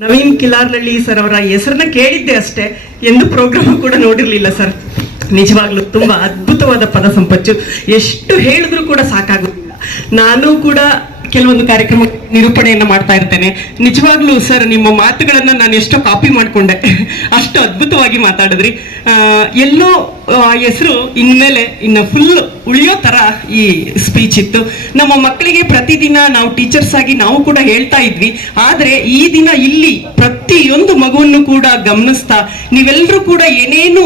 Naveen ಕಿಲಾರ್ನಳ್ಳಿ sir ಅವರ ಹೆಸರನ್ನ ಕೇಳಿದ್ದೆ ಅಷ್ಟೇ. ಎಂದು ಪ್ರೋಗ್ರಾಮ್ ಕೂಡ ನೋಡಿರ್ಲಿಲ್ಲ ಸರ್. ನಿಜವಾಗ್ಲೂ ತುಂಬಾ ಅದ್ಭುತವಾದ ಪದ ಸಂಪತ್ತು. ಎಷ್ಟು ಹೇಳಿದ್ರು ಕೂಡ ಸಾಕಾಗುತ್ತಿಲ್ಲ ನಾನು ಕೂಡ ಕೆಲವೊಂದು ಕಾರ್ಯಕ್ರಮ ನಿರೂಪಣೆಯನ್ನ ಮಾಡ್ತಾ ಇರ್ತೇನೆ. ನಿಜವಾಗ್ಲೂ ಸರ್, ನಿಮ್ಮ ಮಾತುಗಳನ್ನ ನಾನು ಎಷ್ಟೋ ಕಾಪಿ ಮಾಡ್ಕೊಂಡೆ. ಅಷ್ಟು ಅದ್ಭುತವಾಗಿ ಮಾತಾಡಿದ್ರಿ. ಎಲ್ಲೋ, ಆ, ಹೆಸರು ಇನ್ಮೇಲೆ, ಇನ್ನು ಫುಲ್ ಉಳಿಯೋ ತರ ಈ ಸ್ಪೀಚ್ ಇತ್ತು. ನಮ್ಮ ಮಕ್ಕಳಿಗೆ ಪ್ರತಿದಿನ ನಾವು ಟೀಚರ್ಸ್ ಆಗಿ ನಾವು ಕೂಡ ಹೇಳ್ತಾ ಇದ್ವಿ. ಆದ್ರೆ ಈ ದಿನ ಇಲ್ಲಿ ಪ್ರತಿಯೊಂದು ಮಗುವನ್ನು ಕೂಡ ಗಮನಿಸ್ತಾ ನೀವೆಲ್ಲರೂ ಕೂಡ ಏನೇನು,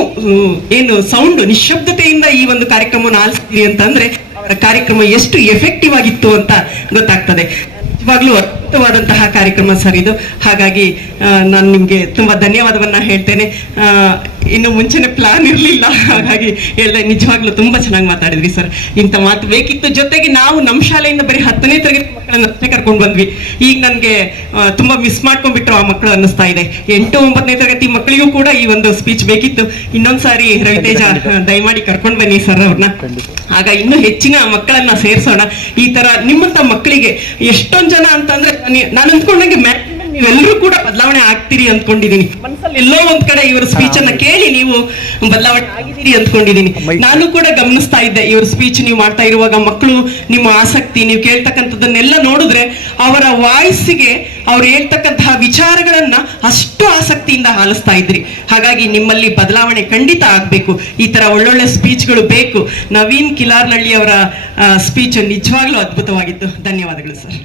ಏನು ಸೌಂಡ್ ನಿಶಬ್ದತೆಯಿಂದ ಈ ಒಂದು ಕಾರ್ಯಕ್ರಮವನ್ನು ಆಲಿಸ್ತೀವಿ ಅಂತಂದ್ರೆ ಅವರ ಕಾರ್ಯಕ್ರಮ ಎಷ್ಟು ಎಫೆಕ್ಟಿವ್ ಆಗಿತ್ತು ಅಂತ ಗೊತ್ತಾಗ್ತದೆ. ನಿಜವಾಗ್ಲೂ ಅದ್ಭುತವಾದಂತಹ ಕಾರ್ಯಕ್ರಮ ಸರ್ ಇದು. ಹಾಗಾಗಿ ನಾನು ನಿಮಗೆ ತುಂಬಾ ಧನ್ಯವಾದವನ್ನ ಹೇಳ್ತೇನೆ. ಆ, ಇನ್ನು ಮುಂಚೆನೆ ಪ್ಲಾನ್ ಇರಲಿಲ್ಲ. ಹಾಗಾಗಿ ಎಲ್ಲ ನಿಜವಾಗ್ಲೂ ತುಂಬಾ ಚೆನ್ನಾಗಿ ಮಾತಾಡಿದ್ವಿ ಸರ್. ಇಂಥ ಮಾತು ಬೇಕಿತ್ತು. ಜೊತೆಗೆ ನಾವು ನಮ್ಮ ಶಾಲೆಯಿಂದ ಬರೀ ಹತ್ತನೇ ತರಗತಿ ಮಕ್ಕಳನ್ನ ಅಷ್ಟೇ ಕರ್ಕೊಂಡು ಬಂದ್ವಿ. ಈಗ ನನಗೆ ತುಂಬಾ ಮಿಸ್ ಮಾಡ್ಕೊಂಡ್ಬಿಟ್ರು ಆ ಮಕ್ಕಳು ಅನ್ನಿಸ್ತಾ ಇದೆ. ಎಂಟು ಒಂಬತ್ತನೇ ತರಗತಿ ಮಕ್ಕಳಿಗೂ ಕೂಡ ಈ ಒಂದು ಸ್ಪೀಚ್ ಬೇಕಿತ್ತು. ಇನ್ನೊಂದ್ಸಾರಿ ರವಿತೇಜ ದಯಮಾಡಿ ಕರ್ಕೊಂಡು ಬನ್ನಿ ಸರ್ ಅವ್ರನ್ನ. ಆಗ ಇನ್ನೂ ಹೆಚ್ಚಿನ ಮಕ್ಕಳನ್ನ ಸೇರಿಸೋಣ. ಈ ತರ ನಿಮ್ಮಂತ ಮಕ್ಕಳಿಗೆ ಎಷ್ಟೊಂದು ಜನ ಅಂತಂದ್ರೆ ನಾನು- ಅಂದ್ಕೊಂಡಂಗೆ ಮ್ಯಾಕ್ಸಿಮಮ್ ನೀವೆಲ್ಲರೂ ಕೂಡ ಬದಲಾವಣೆ ಆಗ್ತೀರಿ ಅಂದ್ಕೊಂಡಿದ್ದೀನಿ. ಮನಸ್ಸಲ್ಲಿ ಎಲ್ಲೋ ಒಂದ್ ಕಡೆ ಇವ್ರ ಸ್ಪೀಚ್ ಅನ್ನ ಕೇಳಿ ನೀವು ಬದಲಾವಣೆ ಆಗಿದ್ದೀರಿ ಅಂದ್ಕೊಂಡಿದ್ದೀನಿ. ನಾನು ಕೂಡ ಗಮನಿಸ್ತಾ ಇದ್ದೆ ಇವ್ರ ಸ್ಪೀಚ್ ನೀವು ಮಾಡ್ತಾ ಇರುವಾಗ ಮಕ್ಕಳು ನಿಮ್ಮ ಆಸಕ್ತಿ ನೀವು ಕೇಳ್ತಕ್ಕಂಥದ್ದನ್ನೆಲ್ಲ ನೋಡಿದ್ರೆ ಅವರ ವಾಯ್ಸ್ಗೆ ಅವ್ರು ಹೇಳ್ತಕ್ಕಂತಹ ವಿಚಾರಗಳನ್ನ ಅಷ್ಟು ಆಸಕ್ತಿಯಿಂದ ಆಲಿಸ್ತಾ ಇದ್ರಿ. ಹಾಗಾಗಿ ನಿಮ್ಮಲ್ಲಿ ಬದಲಾವಣೆ ಖಂಡಿತ ಆಗ್ಬೇಕು. ಈ ತರ ಒಳ್ಳೊಳ್ಳೆ ಸ್ಪೀಚ್ಗಳು ಬೇಕು. ನವೀನ್ ಕಿಲಾರ್ನಳ್ಳಿ ಅವರ ಸ್ಪೀಚ್ ನಿಜವಾಗ್ಲೂ ಅದ್ಭುತವಾಗಿತ್ತು. ಧನ್ಯವಾದಗಳು ಸರ್